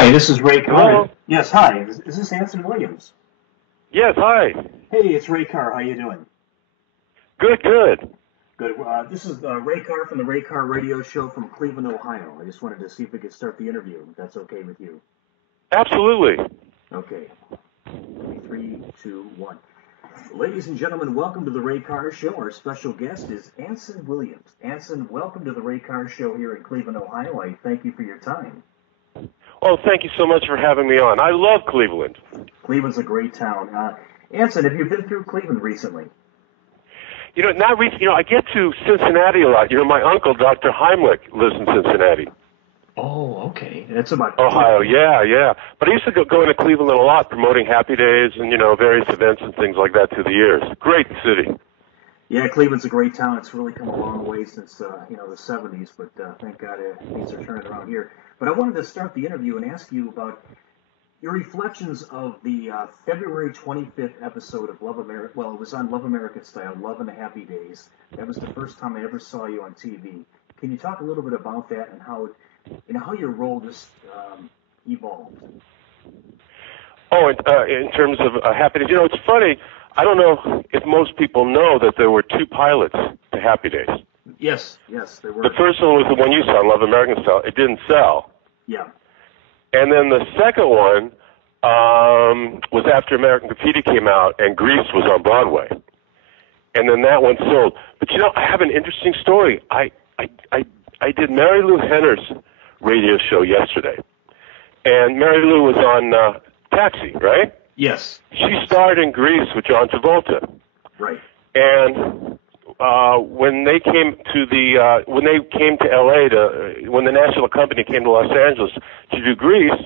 Hi, this is Ray Carr. Hello? Yes, hi. Is this Anson Williams? Yes, hi. Hey, it's Ray Carr. How you doing? Good, good. Good. This is Ray Carr from the Ray Carr Radio Show from Cleveland, Ohio. I just wanted to see if we could start the interview, if that's okay with you. Absolutely. Okay. 3, 2, 1. Ladies and gentlemen, welcome to the Ray Carr Show. Our special guest is Anson Williams. Anson, welcome to the Ray Carr Show here in Cleveland, Ohio. I thank you for your time. Oh, thank you so much for having me on. I love Cleveland. Cleveland's a great town. Anson, have you been through Cleveland recently? Not recently. I get to Cincinnati a lot. My uncle, Dr. Heimlich, lives in Cincinnati. Oh, okay. That's about Ohio, yeah. But I used to go into Cleveland a lot, promoting Happy Days and, various events and things like that through the years. Great city. Yeah, Cleveland's a great town. It's really come a long way since, the 70s, but thank God things are turning around here. But I wanted to start the interview and ask you about your reflections of the February 25th episode of Love America. Well, it was on Love American Style, Love and the Happy Days. That was the first time I ever saw you on TV. Can you talk a little bit about that and how your role just evolved? Oh, in terms of Happy Days, it's funny. I don't know if most people know that there were 2 pilots to Happy Days. Yes, there were. The first one was the one you saw, Love American Style. It didn't sell. Yeah. And then the second one was after American Graffiti came out and Grease was on Broadway. And then that one sold. But I have an interesting story. I did Mary Lou Henner's radio show yesterday. And Mary Lou was on Taxi, right? Yes. She starred in Grease with John Travolta. Right. And when they came to LA when the national company came to Los Angeles to do Grease,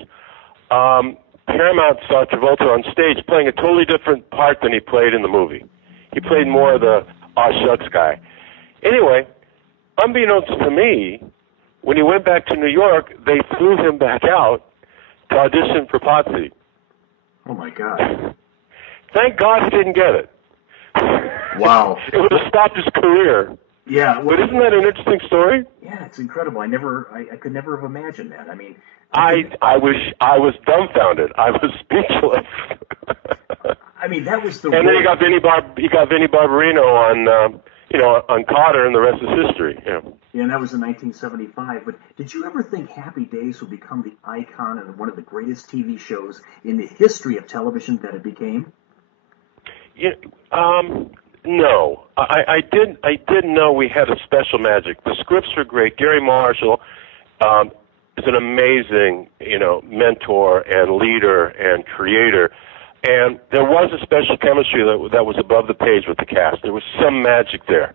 Paramount saw Travolta on stage playing a totally different part than he played in the movie. He played more of the aw shucks guy. Anyway, unbeknownst to me, when he went back to New York, they flew him back out to audition for Potsie. Oh my God. Thank God he didn't get it. Wow. It would have stopped his career. Yeah. Well, but isn't that an interesting story? Yeah, it's incredible. I could never have imagined that. I mean, I was dumbfounded. I was speechless. I mean, that was the. And then he got Vinnie Barbarino on Carr, and the rest is history. Yeah, and that was in 1975. But did you ever think Happy Days would become the icon and one of the greatest TV shows in the history of television that it became? Yeah, no, I didn't know we had a special magic. The scripts were great. Gary Marshall is an amazing, mentor and leader and creator. And there was a special chemistry that was above the page with the cast. There was some magic there.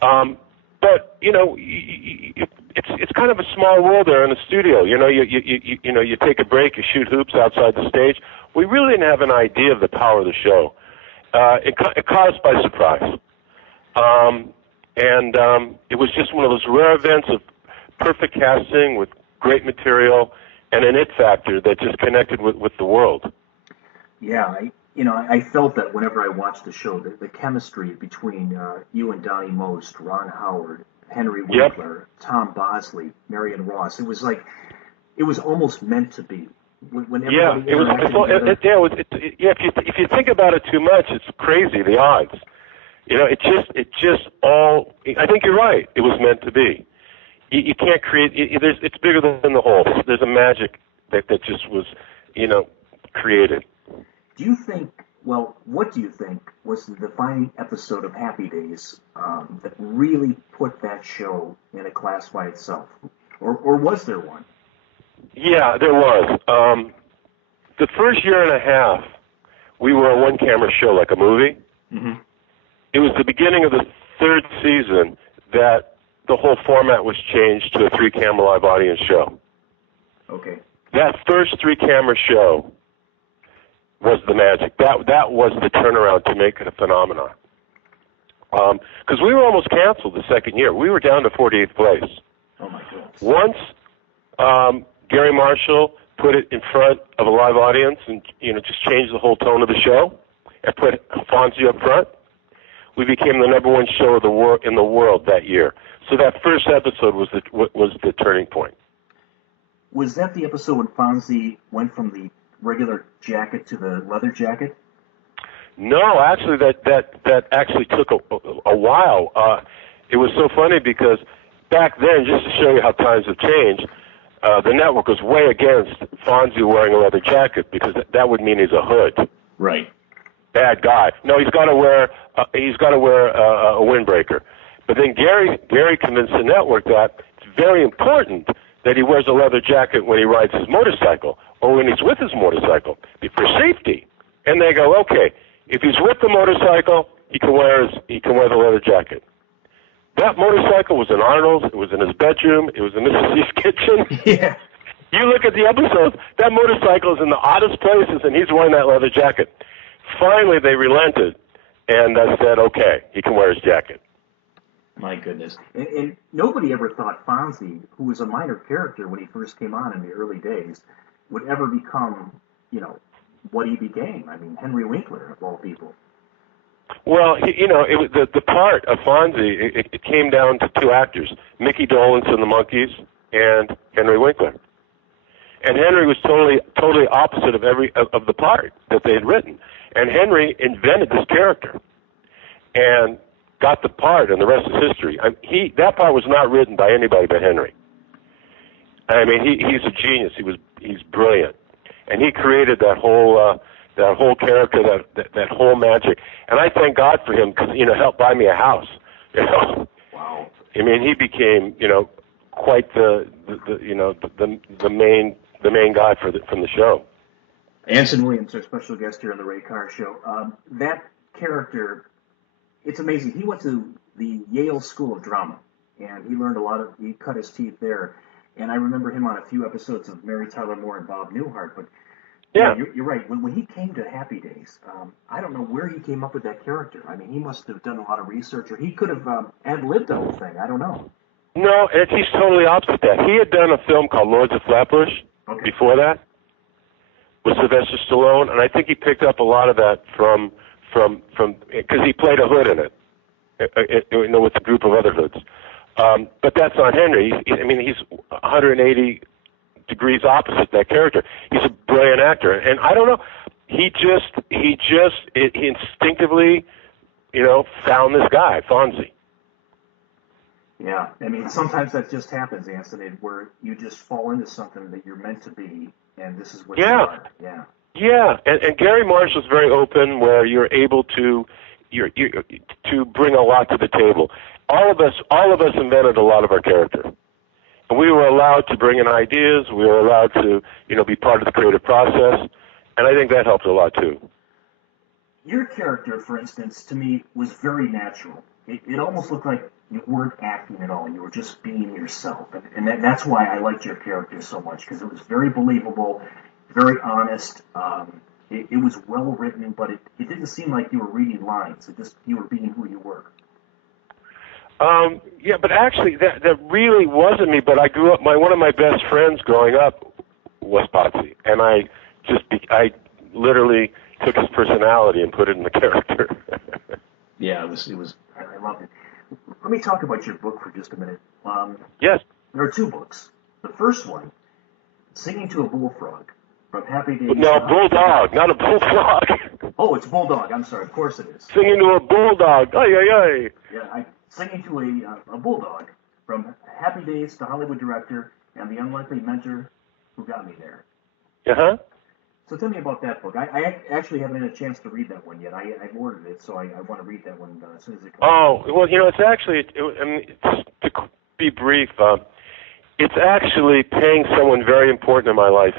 But it's kind of a small world there in the studio. You take a break, you shoot hoops outside the stage. We really didn't have an idea of the power of the show. It caught us by surprise. And it was just one of those rare events of perfect casting with great material and an it factor that just connected with the world. Yeah, I felt that whenever I watched the show, the chemistry between you and Donnie Most, Ron Howard, Henry Winkler, Tom Bosley, Marion Ross, it was almost meant to be. When yeah, it was. If you think about it too much, it's crazy. The odds. It just all. I think you're right. It was meant to be. You can't create. It's bigger than the whole. There's a magic that just was, created. Do you think? Well, what do you think was the defining episode of Happy Days that really put that show in a class by itself, or was there one? Yeah, there was. The first year and a half, we were a one-camera show, like a movie. Mm-hmm. It was the beginning of the 3rd season that the whole format was changed to a 3-camera live audience show. Okay. That first 3-camera show was the magic. That was the turnaround to make it a phenomenon. Because we were almost canceled the second year. We were down to 48th place. Oh, my goodness. Once Gary Marshall put it in front of a live audience and, just changed the whole tone of the show and put Fonzie up front, we became the #1 show of in the world that year. So that first episode was the turning point. Was that the episode when Fonzie went from the regular jacket to the leather jacket? No, actually, that actually took a while. It was so funny because back then, just to show you how times have changed, the network was way against Fonzie wearing a leather jacket because that would mean he's a hood. Right. Bad guy. No, he's got to wear a windbreaker. But then Gary convinced the network that it's very important that he wears a leather jacket when he rides his motorcycle or when he's with his motorcycle for safety. And they go, okay, if he's with the motorcycle, he can wear the leather jacket. That motorcycle was in Arnold's. It was in his bedroom. It was in Mrs. C's kitchen. Yeah. You look at the episodes, that motorcycle is in the oddest places, and he's wearing that leather jacket. Finally, they relented and said, okay, he can wear his jacket. My goodness. And nobody ever thought Fonzie, who was a minor character when he first came on in the early days, would ever become, what he became. I mean, Henry Winkler, of all people. Well, the part of Fonzie, it came down to two actors, Mickey Dolenz and the Monkees and Henry Winkler. And Henry was totally opposite of the part that they had written. And Henry invented this character and got the part, and the rest is history. That part was not written by anybody but Henry. I mean, he's a genius. He's brilliant, and he created that whole character, that whole magic. And I thank God for him because helped buy me a house. Wow. I mean, he became quite the main guy from the show. Anson Williams, our special guest here on the Ray Carr Show. That character, it's amazing. He went to the Yale School of Drama, and he learned he cut his teeth there. And I remember him on a few episodes of Mary Tyler Moore and Bob Newhart. But yeah, you're right. When he came to Happy Days, I don't know where he came up with that character. I mean, he must have done a lot of research, or he could have ad-libbed the whole thing. I don't know. No, he's totally opposite that. He had done a film called Lords of Flatbush before that with Sylvester Stallone, and I think he picked up a lot of that from because he played a hood in it, with a group of other hoods. But that's not Henry. He's 180 degrees opposite that character. He's a brilliant actor, and I don't know. He instinctively, found this guy, Fonzie. Yeah, I mean, sometimes that just happens, Anthony, where you just fall into something that you're meant to be, and this is what you are. Yeah. Yeah, and Gary Marshall's very open, where you're able to to bring a lot to the table. All of us invented a lot of our character, and we were allowed to bring in ideas. We were allowed to be part of the creative process, and I think that helped a lot too. Your character, for instance, to me was very natural. It almost looked like you weren't acting at all. You were just being yourself, and that's why I liked your character so much, because it was very believable, very honest. It was well written, but it didn't seem like you were reading lines. You were being who you were. Yeah, but actually, that really wasn't me. But I grew up. One of my best friends growing up was Potsie, and I literally took his personality and put it in the character. Yeah, it was. I loved it. Let me talk about your book for just a minute. Yes. There are two books. The first one, Singing to a Bullfrog, from Happy Days. No, Bulldog, not a bullfrog. Oh, it's Bulldog. I'm sorry. Of course it is. Singing to a bulldog. Ay, ay, ay. Yeah, singing to a bulldog, from Happy Days to Hollywood director and the unlikely mentor who got me there. Uh-huh. So tell me about that book. I actually haven't had a chance to read that one yet. I've ordered it, so I want to read that one as soon as it comes. Oh, well, it's actually, just to be brief, it's actually paying someone very important in my life.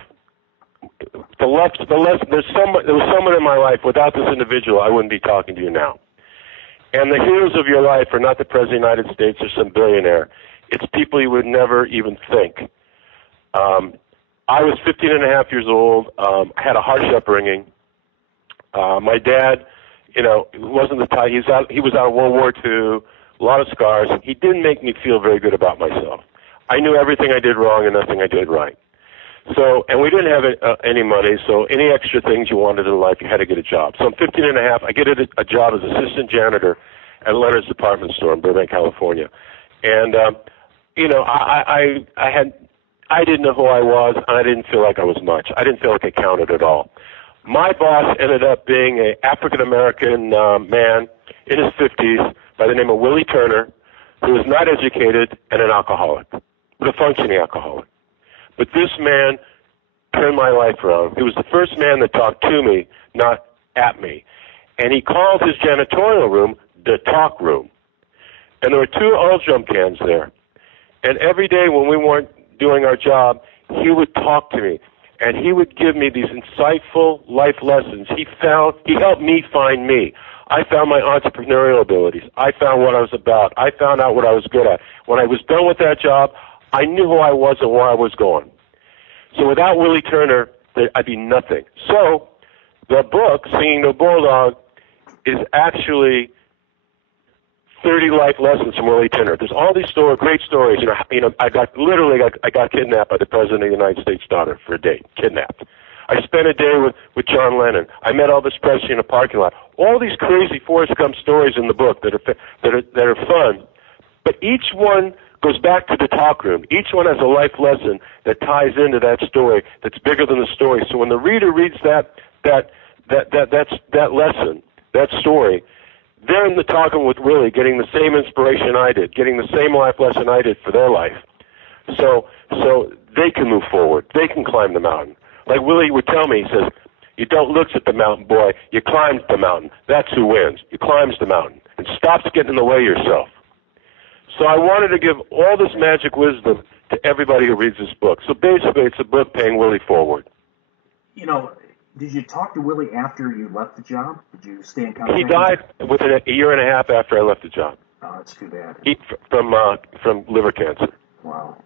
There was someone in my life. Without this individual, I wouldn't be talking to you now. And the heroes of your life are not the President of the United States or some billionaire. It's people you would never even think. I was 15 and a half years old. I had a harsh upbringing. My dad, wasn't the type. He was out of World War II, a lot of scars. He didn't make me feel very good about myself. I knew everything I did wrong and nothing I did right. So, and we didn't have any money, so any extra things you wanted in life, you had to get a job. So I'm 15 and a half. I get a job as assistant janitor at Leonard's department store in Burbank, California. And, I I didn't know who I was, and I didn't feel like I was much. I didn't feel like I counted at all. My boss ended up being an African-American man in his 50s by the name of Willie Turner, who was not educated and an alcoholic, but a functioning alcoholic. But this man turned my life around. He was the first man that talked to me, not at me. And he called his janitorial room the talk room. And there were 2 oil drum cans there. And every day when we weren't doing our job, he would talk to me. And he would give me these insightful life lessons. He helped me find me. I found my entrepreneurial abilities. I found what I was about. I found out what I was good at. When I was done with that job, I knew who I was and where I was going. So without Willie Turner, I'd be nothing. So the book, Singing to a Bulldog, is actually 30 life lessons from Willie Turner. There's all these great stories. I got kidnapped by the President of the United States' daughter for a date, kidnapped. I spent a day with John Lennon. I met Elvis Presley in a parking lot. All these crazy Forrest Gump stories in the book that are fun, but each one goes back to the talk room. Each one has a life lesson that ties into that story that's bigger than the story. So when the reader reads that lesson, that story, they're in the talking with Willie, getting the same inspiration I did, getting the same life lesson I did for their life. So they can move forward. They can climb the mountain. Like Willie would tell me, he says, you don't look at the mountain, boy. You climb the mountain. That's who wins. You climbs the mountain and stops getting in the way of yourself. So I wanted to give all this magic wisdom to everybody who reads this book. So basically, it's a book paying Willie forward. Did you talk to Willie after you left the job? Did you stay in contact? He died within a year and a half after I left the job. Oh, that's too bad. From liver cancer. Wow.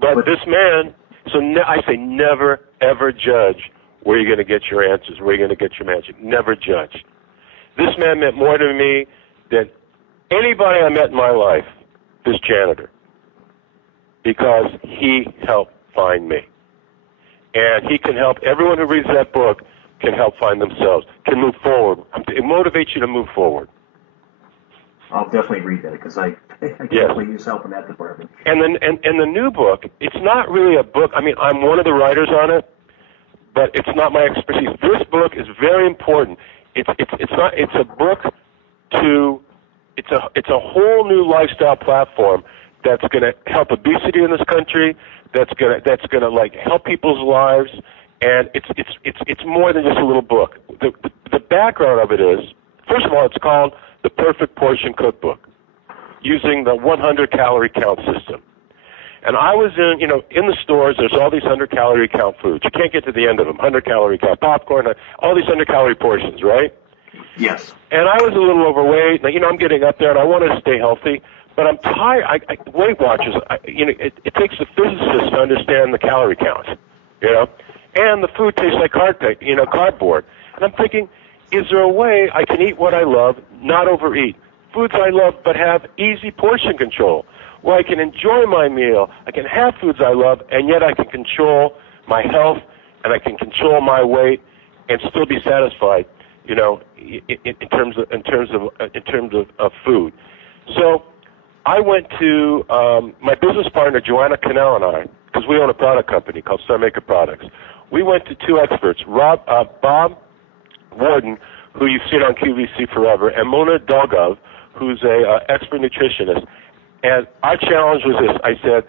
But this man, I say never, ever judge where you're going to get your answers, where you're going to get your magic. Never judge. This man meant more to me than anybody I met in my life, this janitor, because he helped find me. And he can help, everyone who reads that book can help find themselves, can move forward. It motivates you to move forward. I'll definitely read that because I definitely use help in that department. And the new book, it's not really a book. I mean, I'm one of the writers on it, but it's not my expertise. This book is very important. It's a book to, it's a whole new lifestyle platform that's going to help obesity in this country. That's gonna like help people's lives, and it's more than just a little book. The background of it is, first of all, it's called the Perfect Portion Cookbook, using the 100-calorie count system. And I was in the stores. There's all these 100-calorie count foods. You can't get to the end of them. 100-calorie count popcorn, all these 100-calorie portions, right? Yes. And I was a little overweight. Now, I'm getting up there, and I want to stay healthy. But I'm tired. Weight Watchers, it takes a physicist to understand the calorie count, and the food tastes like cardboard. And I'm thinking, is there a way I can eat what I love, not overeat? Foods I love, but have easy portion control, where I can enjoy my meal, I can have foods I love, and yet I can control my health, and I can control my weight, and still be satisfied, in terms of food. So I went to my business partner, Joanna Cannell, and I, because we own a product company called Star Maker Products. We went to 2 experts, Bob Warden, who you've seen on QVC forever, and Mona Dolgov, who's a expert nutritionist. And our challenge was this. I said,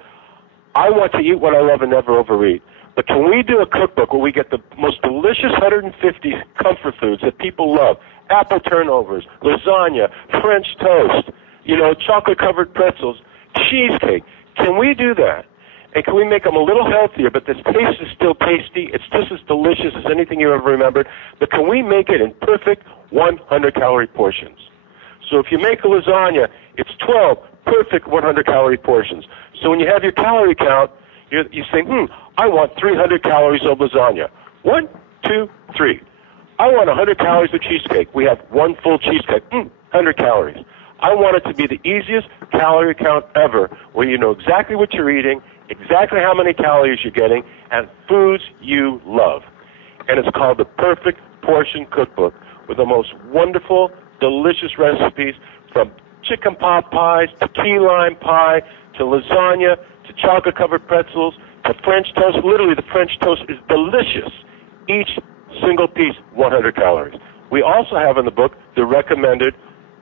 I want to eat what I love and never overeat. But can we do a cookbook where we get the most delicious 150 comfort foods that people love? Apple turnovers, lasagna, French toast, chocolate-covered pretzels, cheesecake. Can we do that? And can we make them a little healthier, but the taste is still tasty? It's just as delicious as anything you ever remembered. But can we make it in perfect 100-calorie portions? So if you make a lasagna, it's 12 perfect 100-calorie portions. So when you have your calorie count, you say, I want 300 calories of lasagna. 1, 2, 3. I want 100 calories of cheesecake. We have 1 full cheesecake. 100 calories. I want it to be the easiest calorie count ever, where you know exactly what you're eating, exactly how many calories you're getting, and foods you love. And it's called the Perfect Portion Cookbook, with the most wonderful, delicious recipes, from chicken pot pies to key lime pie to lasagna to chocolate-covered pretzels The French toast, literally the French toast is delicious. Each single piece, 100 calories. We also have in the book the recommended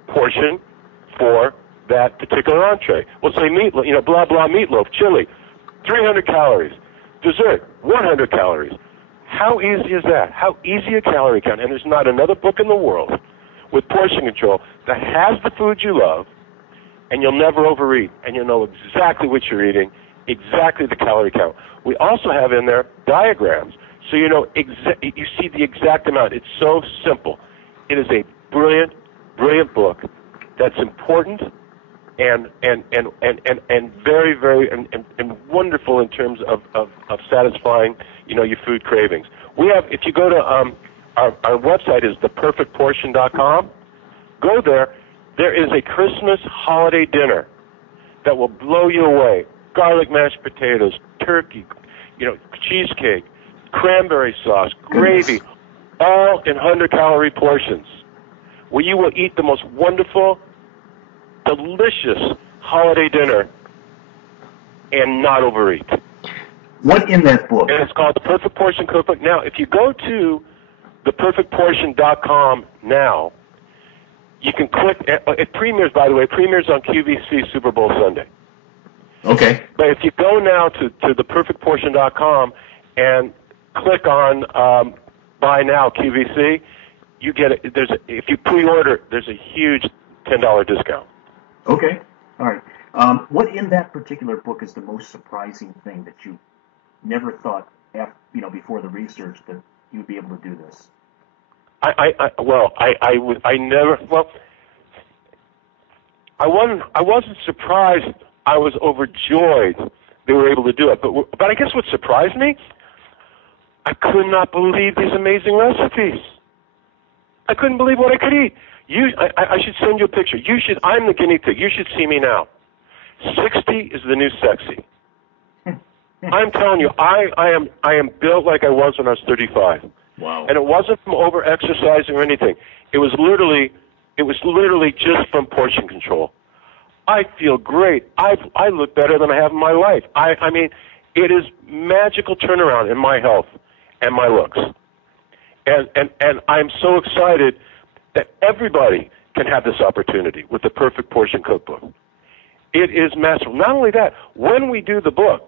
portion for that particular entree. We'll say meatloaf, blah, blah, meatloaf, chili, 300 calories. Dessert, 100 calories. How easy is that? How easy a calorie count? And there's not another book in the world with portion control that has the food you love, and you'll never overeat, and you'll know exactly what you're eating, exactly the calorie count. We also have in there diagrams, so you know you see the exact amount. It's so simple. It is a brilliant, brilliant book that's important and very, very and wonderful in terms of satisfying your food cravings. We have, if you go to our website is theperfectportion.com. Go there. There is a Christmas holiday dinner that will blow you away. Garlic mashed potatoes, turkey, cheesecake, cranberry sauce, gravy, all in 100-calorie portions, where you will eat the most wonderful, delicious holiday dinner and not overeat. What in that book? And it's called The Perfect Portion Cookbook. Now, if you go to theperfectportion.com now, you can click. It premieres, by the way, on QVC Super Bowl Sunday. Okay. But if you go now to theperfectportion.com and click on Buy Now QVC, you get it. If you pre-order, there's a huge $10 discount. Okay. All right. What in that particular book is the most surprising thing that you never thought, before the research, that you'd be able to do this? I wasn't surprised. I was overjoyed they were able to do it. But I guess what surprised me, I could not believe these amazing recipes. I couldn't believe what I could eat. I should send you a picture. I'm the guinea pig. You should see me now. 60 is the new sexy. I'm telling you, I am built like I was when I was 35. Wow. And it wasn't from over-exercising or anything. It was literally just from portion control. I feel great. I look better than I have in my life. I mean, it is magical turnaround in my health and my looks. And I'm so excited that everybody can have this opportunity with the Perfect Portion Cookbook. It is massive. Not only that, when we do the book,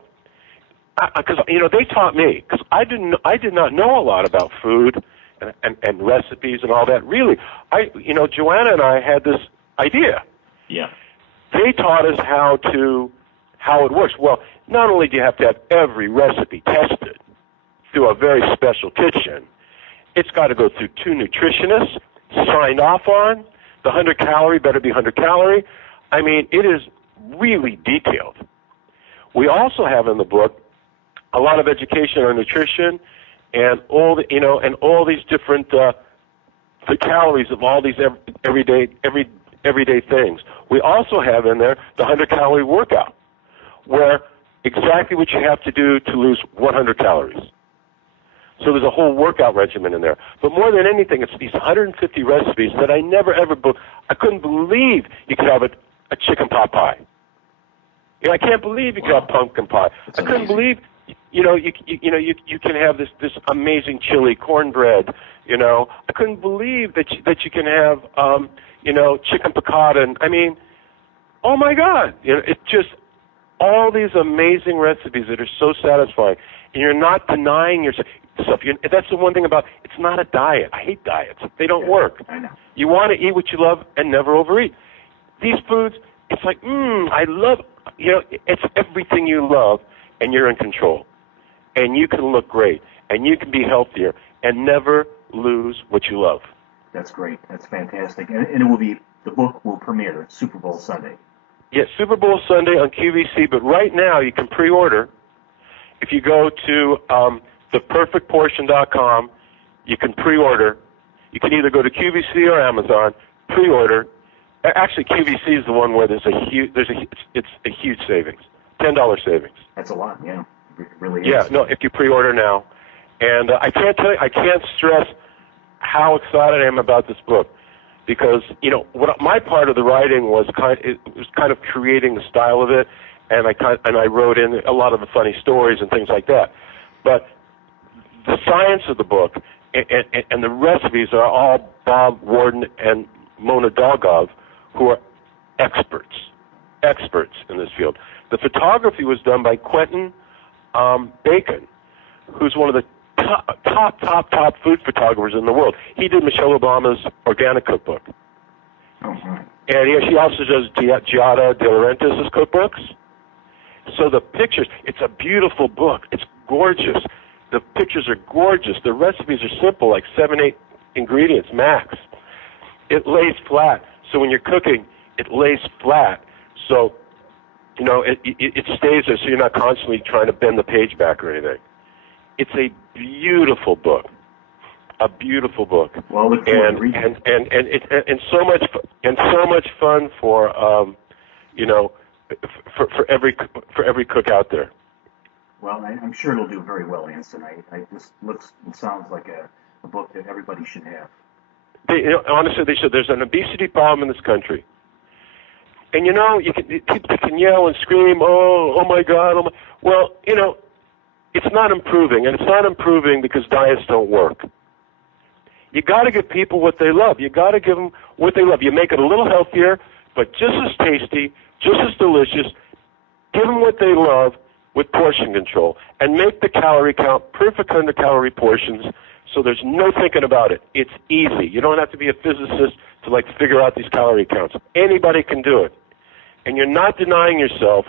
because they taught me, because I did not know a lot about food and recipes and all that. Really, Joanna and I had this idea. Yeah. They taught us how it works. Well, not only do you have to have every recipe tested through a very special kitchen, it's got to go through 2 nutritionists, signed off on. The 100 calorie better be 100 calorie. I mean, it is really detailed. We also have in the book a lot of education on nutrition and all these different the calories of all these everyday things. We also have in there the 100-calorie workout, where exactly what you have to do to lose 100 calories. So there's a whole workout regimen in there. But more than anything, it's these 150 recipes that I couldn't believe you could have a chicken pot pie. I can't believe you could have pumpkin pie. I couldn't believe you can have this amazing chili cornbread. I couldn't believe that you can have chicken piccata. And I mean, oh my God! It's just all these amazing recipes that are so satisfying, and you're not denying yourself. That's the one thing about it's not a diet. I hate diets; they don't work. I know. You want to eat what you love and never overeat. These foods, it's like I love. It's everything you love, and you're in control, and you can look great, and you can be healthier, and never lose what you love. That's great. That's fantastic. And the book will premiere Super Bowl Sunday. Yeah, Super Bowl Sunday on QVC, but right now you can pre-order. If you go to theperfectportion.com, you can pre-order. You can either go to QVC or Amazon, pre-order. Actually, QVC is the one where it's a huge savings, $10 savings. That's a lot, yeah. It really is. Yeah, no, if you pre-order now. And I can't stress how excited I am about this book, because what my part of the writing was kind of creating the style of it, and I wrote in a lot of the funny stories and things like that. But the science of the book and the recipes are all Bob Warden and Mona Dolgov, who are experts in this field. The photography was done by Quentin Bacon, who's one of the top food photographers in the world. He did Michelle Obama's organic cookbook. Mm-hmm. And he also does Giada De Laurentiis' cookbooks. So the pictures, it's a beautiful book. It's gorgeous. The pictures are gorgeous. The recipes are simple, like 7-8 ingredients max. It lays flat. So when you're cooking, it lays flat. So, you know, it stays there so you're not constantly trying to bend the page back or anything. It's a beautiful book. A beautiful book. Well, look forward to reading. And so much fun for you know, for every cook out there. Well, I'm sure it'll do very well, Anson. It sounds like a book that everybody should have. Honestly, they should. There's an obesity problem in this country, and you know, people can yell and scream, oh my God, oh my. Well, you know, it's not improving, and it's not improving because diets don't work. You got to give people what they love. You got to give them what they love. You make it a little healthier, but just as tasty, just as delicious. Give them what they love with portion control, and make the calorie count perfect under-calorie portions, so there's no thinking about it. It's easy. You don't have to be a physicist to figure out these calorie counts. Anybody can do it, and you're not denying yourself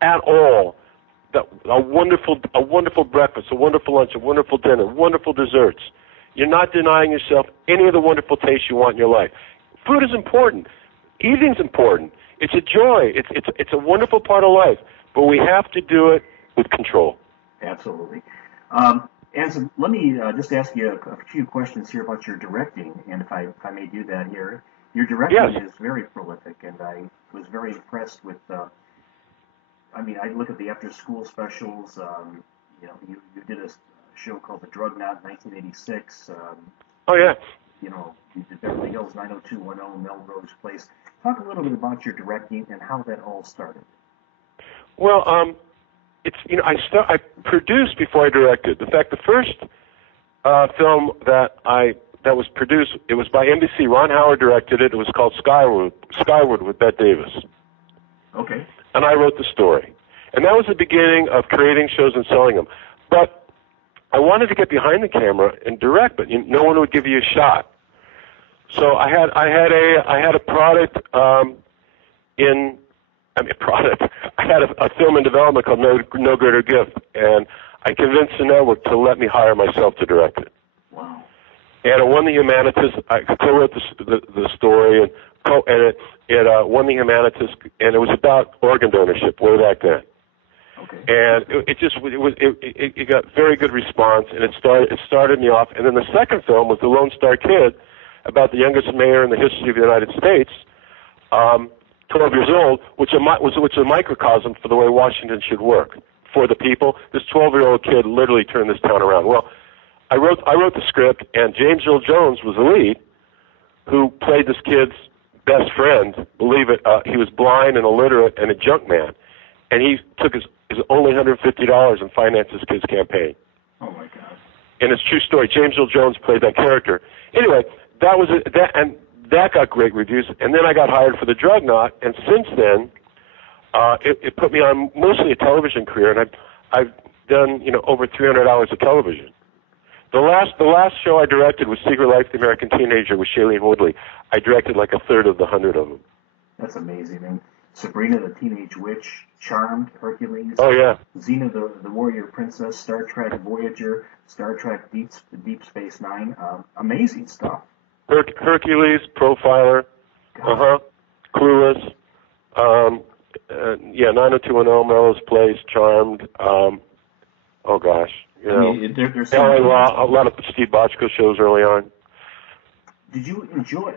at all a wonderful breakfast, a wonderful lunch, a wonderful dinner, wonderful desserts. You're not denying yourself any of the wonderful tastes you want in your life. Food is important. Eating's important. It's a joy. It's a wonderful part of life, but we have to do it with control. Absolutely. Anson, let me just ask you a few questions here about your directing, and if I may do that here. Your directing is very prolific, and I was very impressed with. I look at the after-school specials. You know, you did a show called The Drug Knot in 1986. Oh yeah. You know, you did Beverly Hills 90210, Melrose Place. Talk a little bit about your directing and how that all started. Well, it's, you know, I produced before I directed. In fact, the first film that was produced, it was by NBC. Ron Howard directed it. It was called Skyward with Bette Davis. Okay. And I wrote the story. And that was the beginning of creating shows and selling them. But I wanted to get behind the camera and direct, but no one would give you a shot. So I had a product I had a film in development called No Greater Gift, and I convinced the network to let me hire myself to direct it. Wow. And it won the Humanitas. I co-wrote the story, and it won the Humanitas, and it was about organ donorship way back then. Okay. And it got very good response, and it started me off. And then the second film was The Lone Star Kid, about the youngest mayor in the history of the United States, 12 years old, which was a microcosm for the way Washington should work for the people. This 12-year-old kid literally turned this town around. Well, I wrote the script, and James Earl Jones was the lead, who played this kid's best friend. Believe it, he was blind and illiterate and a junk man, and he took his only $150 and financed this kid's campaign. Oh my God! And it's a true story. James Earl Jones played that character. Anyway, that was it. That got great reviews, and then I got hired for The Drug Knot, and since then, it put me on mostly a television career, and I've done over 300 hours of television. The last show I directed was Secret Life of the American Teenager with Shailene Woodley. I directed like a third of the 100 of them. That's amazing. And Sabrina the Teenage Witch, Charmed, Hercules. Oh yeah. Xena the Warrior Princess, Star Trek Voyager, Star Trek Deep Space Nine. Amazing stuff. Hercules, Profiler, Clueless, 90210, Melrose Place, Charmed. Oh gosh, there's a lot of Steve Bochco shows early on. Did you enjoy?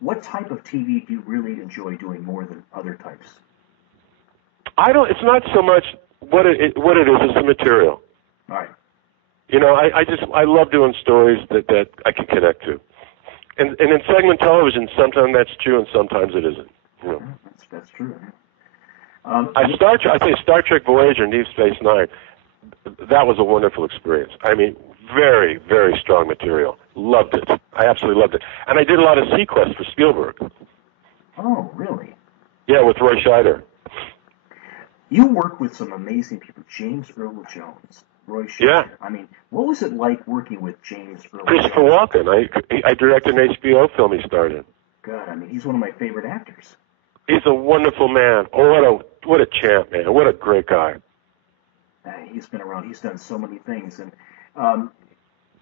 What type of TV do you really enjoy doing more than other types? It's not so much what it is. It's the material. All right. I love doing stories that I can connect to. And in segment television, sometimes that's true and sometimes it isn't. That's true. I think Star Trek Voyager and Deep Space Nine, that was a wonderful experience. I mean, very, very strong material. Loved it. I absolutely loved it. And I did a lot of Sequest for Spielberg. Oh, really? Yeah, with Roy Scheider. You work with some amazing people. James Earl Jones, Roy Scheider. Yeah. I mean, what was it like working with James Earl Christopher Jones? Walken. I directed an HBO film he starred in. God, I mean, he's one of my favorite actors. He's a wonderful man. Oh, what a champ, man. What a great guy. He's been around. He's done so many things. And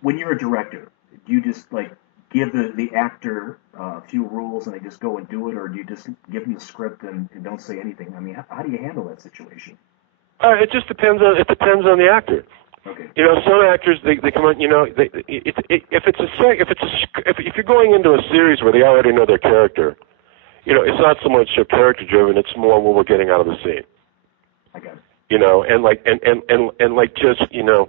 when you're a director, do you just like give the actor a few rules and they just go and do it, or do you just give them the script and don't say anything? I mean, how do you handle that situation? It just depends on the actor. Okay. You know, some actors they come on. You know, if you're going into a series where they already know their character, you know, it's not so much character driven. It's more what we're getting out of the scene. I got it. You know, and just, you know,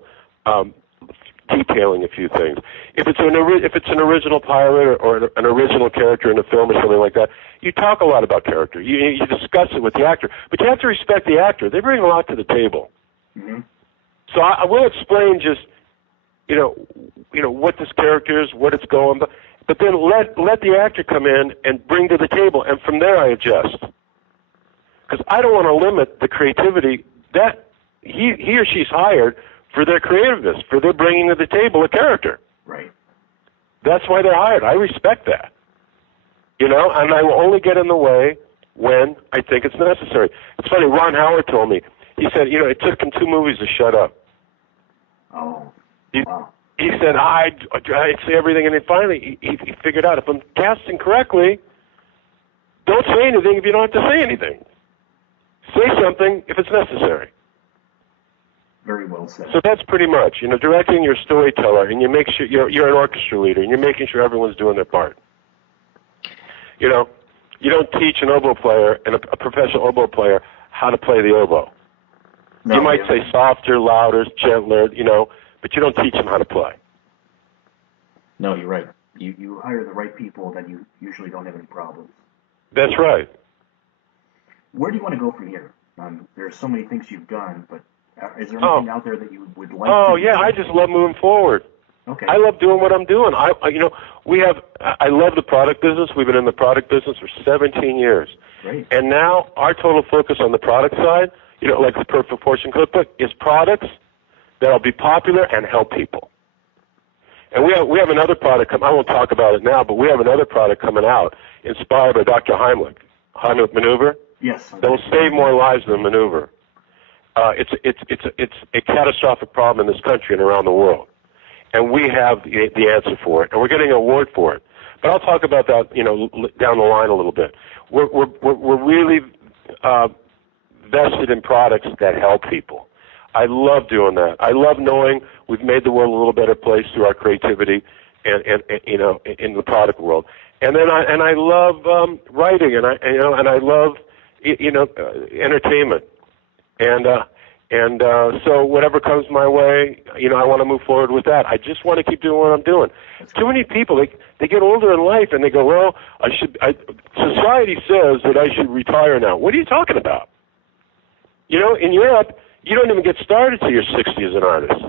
detailing a few things. If it's an original pilot or an original character in a film or something like that, you talk a lot about character. You discuss it with the actor, but you have to respect the actor. They bring a lot to the table. Mm-hmm. So I will explain just, you know what this character is, what it's going, but then let the actor come in and bring to the table, and from there I adjust. Because I don't want to limit the creativity that he or she's hired for their creativeness, for their bringing to the table a character. Right. That's why they're hired. I respect that. You know, and I will only get in the way when I think it's necessary. It's funny, Ron Howard told me, he said, you know, it took him 2 movies to shut up. Oh, wow. He said, I'd say everything, and then finally he figured out, if I'm casting correctly, don't say anything if you don't have to say anything. Say something if it's necessary. Very well said. So that's pretty much, you know, directing your storyteller, and you make sure you're an orchestra leader, and you're making sure everyone's doing their part. You know, you don't teach an oboe player and a professional oboe player how to play the oboe. No, you might say softer, louder, gentler, you know, but you don't teach them how to play. No, you're right. You hire the right people, then you usually don't have any problems. That's right. Where do you want to go from here? There's so many things you've done, but is there anything out there that you would like to do? Oh, yeah, I just love moving forward. Okay. I love doing what I'm doing. I love the product business. We've been in the product business for 17 years. Great. And now our total focus on the product side, you know, like the Perfect Portion Cookbook, is products that'll be popular and help people. And we have another product I won't talk about it now, but we have another product coming out inspired by Dr. Heimlich Maneuver. Yes. That will save more lives than Maneuver. It's a catastrophic problem in this country and around the world, and we have the answer for it, and we're getting an award for it. But I'll talk about that, you know, down the line a little bit. We're really vested in products that help people. I love doing that. I love knowing we've made the world a little better place through our creativity, and you know, in the product world. And then I love writing, and I love entertainment. And so whatever comes my way, you know, I want to move forward with that. I just want to keep doing what I'm doing. Too many people, they get older in life and they go, well, society says that I should retire now. What are you talking about? You know, in Europe, you don't even get started till you're 60 as an artist.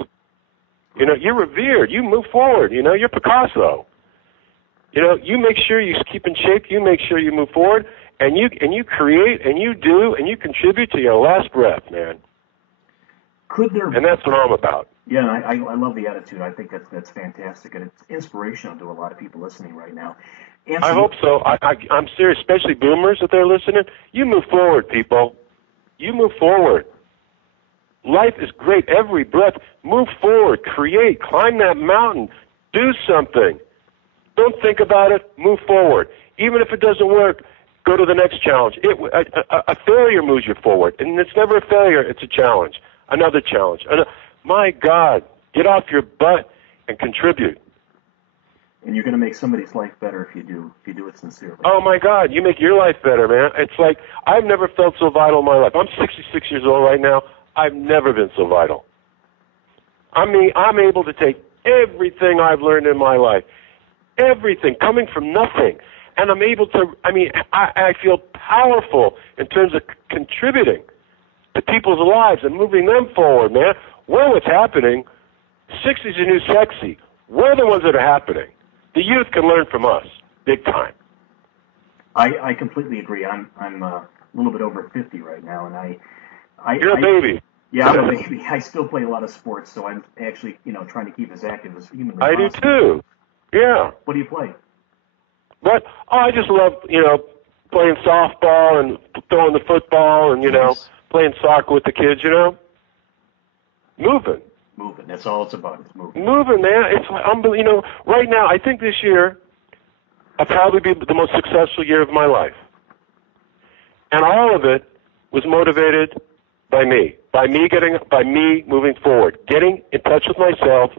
You know, you're revered. You move forward. You know, you're Picasso. You know, you make sure you keep in shape. You make sure you move forward. And you create, and you do, and you contribute to your last breath, man. And that's what I'm about. Yeah, I love the attitude. I think that's fantastic, and it's inspirational to a lot of people listening right now. Anson, I hope so. I'm serious, especially boomers that they're listening. You move forward, people. You move forward. Life is great. Every breath. Move forward. Create. Climb that mountain. Do something. Don't think about it. Move forward. Even if it doesn't work, go to the next challenge. A failure moves you forward, and it's never a failure. It's a challenge. Another challenge. My God, get off your butt and contribute. And you're going to make somebody's life better if you do it sincerely. Oh, my God, you make your life better, man. It's like I've never felt so vital in my life. I'm 66 years old right now. I've never been so vital. I mean, I'm able to take everything I've learned in my life, everything, coming from nothing, and I'm able to, I feel powerful in terms of contributing to people's lives and moving them forward, man. We're what's happening. 60's the new sexy. We're the ones that are happening. The youth can learn from us, big time. I completely agree. I'm a little bit over 50 right now, and You're a baby. Yeah, I'm a baby. I still play a lot of sports, so I'm actually, trying to keep as active as humanly possible. I do too. Yeah. What do you play? But I just love, playing softball and throwing the football and, Nice. playing soccer with the kids, Moving. Moving. That's all it's about. It's moving. Moving, man. It's unbelievable. Right now, I think this year I'll probably be the most successful year of my life. And all of it was motivated by me. By me moving forward. Getting in touch with myself,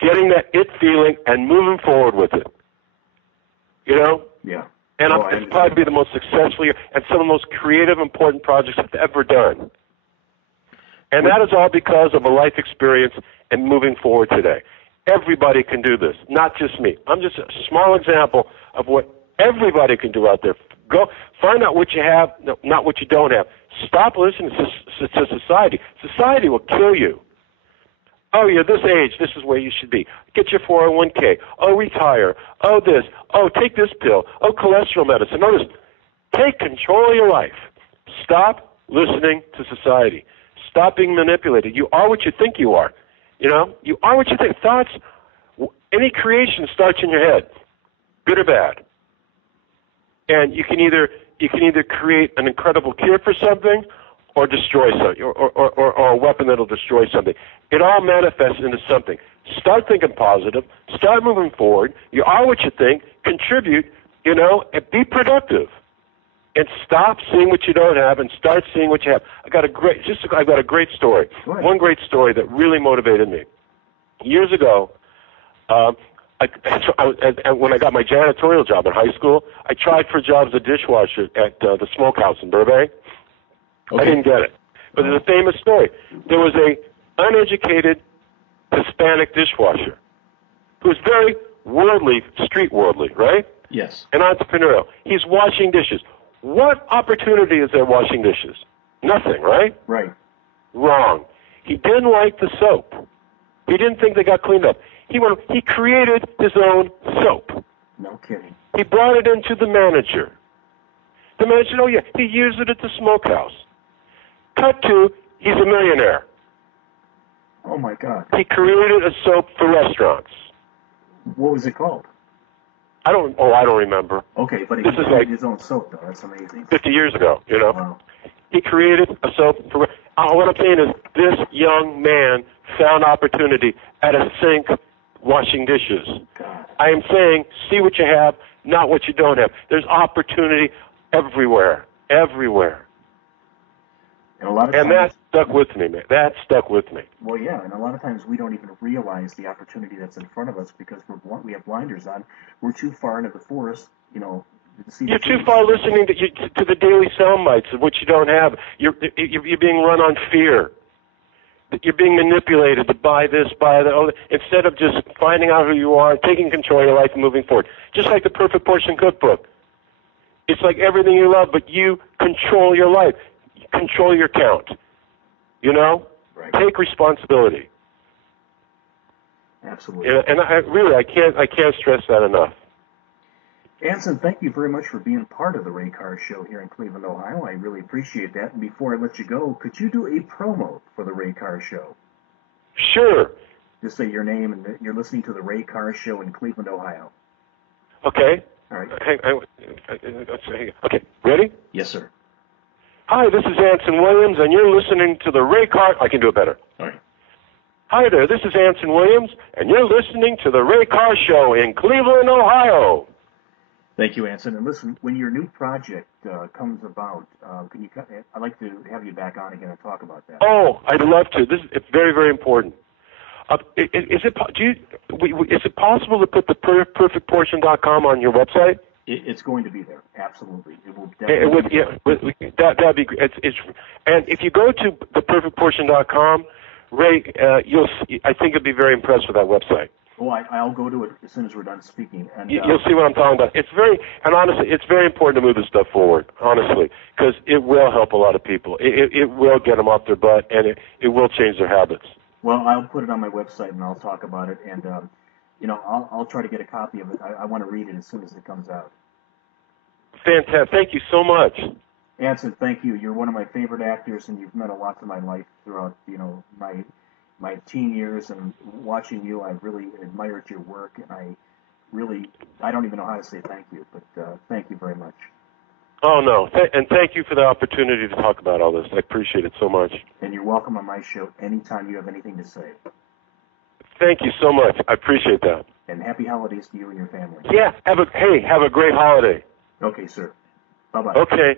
getting that it feeling, and moving forward with it. Yeah. And it's probably be the most successful year and some of the most creative, important projects I've ever done. And that is all because of a life experience and moving forward today. Everybody can do this, not just me. I'm just a small example of what everybody can do out there. Go find out what you have, not what you don't have. Stop listening to society. Society will kill you. Oh, you're this age. This is where you should be. Get your 401k. Oh, retire. Oh, this. Oh, take this pill. Oh, cholesterol medicine. Notice, take control of your life. Stop listening to society. Stop being manipulated. You are what you think you are. You are what you think. Thoughts, any creation starts in your head, good or bad. And you can either create an incredible cure for something or destroy something, or a weapon that'll destroy something. It all manifests into something. Start thinking positive. Start moving forward. You are what you think. Contribute, and be productive. And stop seeing what you don't have and start seeing what you have. I've got a great story. One great story that really motivated me. Years ago, when I got my janitorial job in high school, I tried for jobs as a dishwasher at the Smokehouse in Burbank. Okay. I didn't get it. But there's a famous story. There was a uneducated Hispanic dishwasher who was very worldly, street worldly, right? Yes. An entrepreneurial. He's washing dishes. What opportunity is there washing dishes? Nothing, right? Right. Wrong. He didn't like the soap. He didn't think they got cleaned up. He created his own soap. No kidding. He brought it into the manager. The manager said, oh, yeah, he used it at the Smokehouse. Cut to, he's a millionaire. Oh, my God. He created a soap for restaurants. What was it called? I don't remember. Okay, but he created his own soap, though. That's amazing. 50 years ago, Wow. He created a soap for... what I'm saying is this young man found opportunity at a sink washing dishes. God. I am saying, see what you have, not what you don't have. There's opportunity everywhere. Everywhere. And a lot of times, that stuck with me, man. That stuck with me. Well, yeah, and a lot of times we don't even realize the opportunity that's in front of us because we have blinders on. We're too far into the forest, to see. You're too far listening to the daily sound bites of what you don't have. You're being run on fear. You're being manipulated to buy this, buy that, instead of just finding out who you are, taking control of your life and moving forward. Just like the Perfect Portion Cookbook. It's like everything you love, but you control your life. Control your count. Right. Take responsibility. Absolutely. And I can't stress that enough. Anson, thank you very much for being part of the Ray Carr Show here in Cleveland, Ohio. I really appreciate that. And before I let you go, could you do a promo for the Ray Carr Show? Sure. Just say your name and you're listening to the Ray Carr Show in Cleveland, Ohio. Okay. All right. Okay. Ready? Yes, sir. Hi, this is Anson Williams, and you're listening to the Ray Carr... I can do it better. All right. Hi there, this is Anson Williams, and you're listening to the Ray Carr Show in Cleveland, Ohio. Thank you, Anson. And listen, when your new project comes about, I'd like to have you back on again and talk about that. Oh, I'd love to. It's very, very important. Is it possible to put the perfectportion.com on your website? It's going to be there. Absolutely. It will definitely that'd be great. And if you go to theperfectportion.com, Ray, I think you'll be very impressed with that website. Oh, I'll go to it as soon as we're done speaking. And You'll see what I'm talking about. Honestly, it's very important to move this stuff forward, honestly, because it will help a lot of people. It will get them off their butt, and it will change their habits. Well, I'll put it on my website, and I'll talk about it, and, I'll try to get a copy of it. I want to read it as soon as it comes out. Fantastic. Thank you so much. Anson, thank you. You're one of my favorite actors, and you've meant a lot to my life throughout, my teen years, and watching you, I really admired your work, and I don't even know how to say thank you, but thank you very much. Oh, no, and thank you for the opportunity to talk about all this. I appreciate it so much. And you're welcome on my show anytime you have anything to say. Thank you so much. I appreciate that. And happy holidays to you and your family. Yeah, have a great holiday. Okay, sir. Bye-bye. Okay.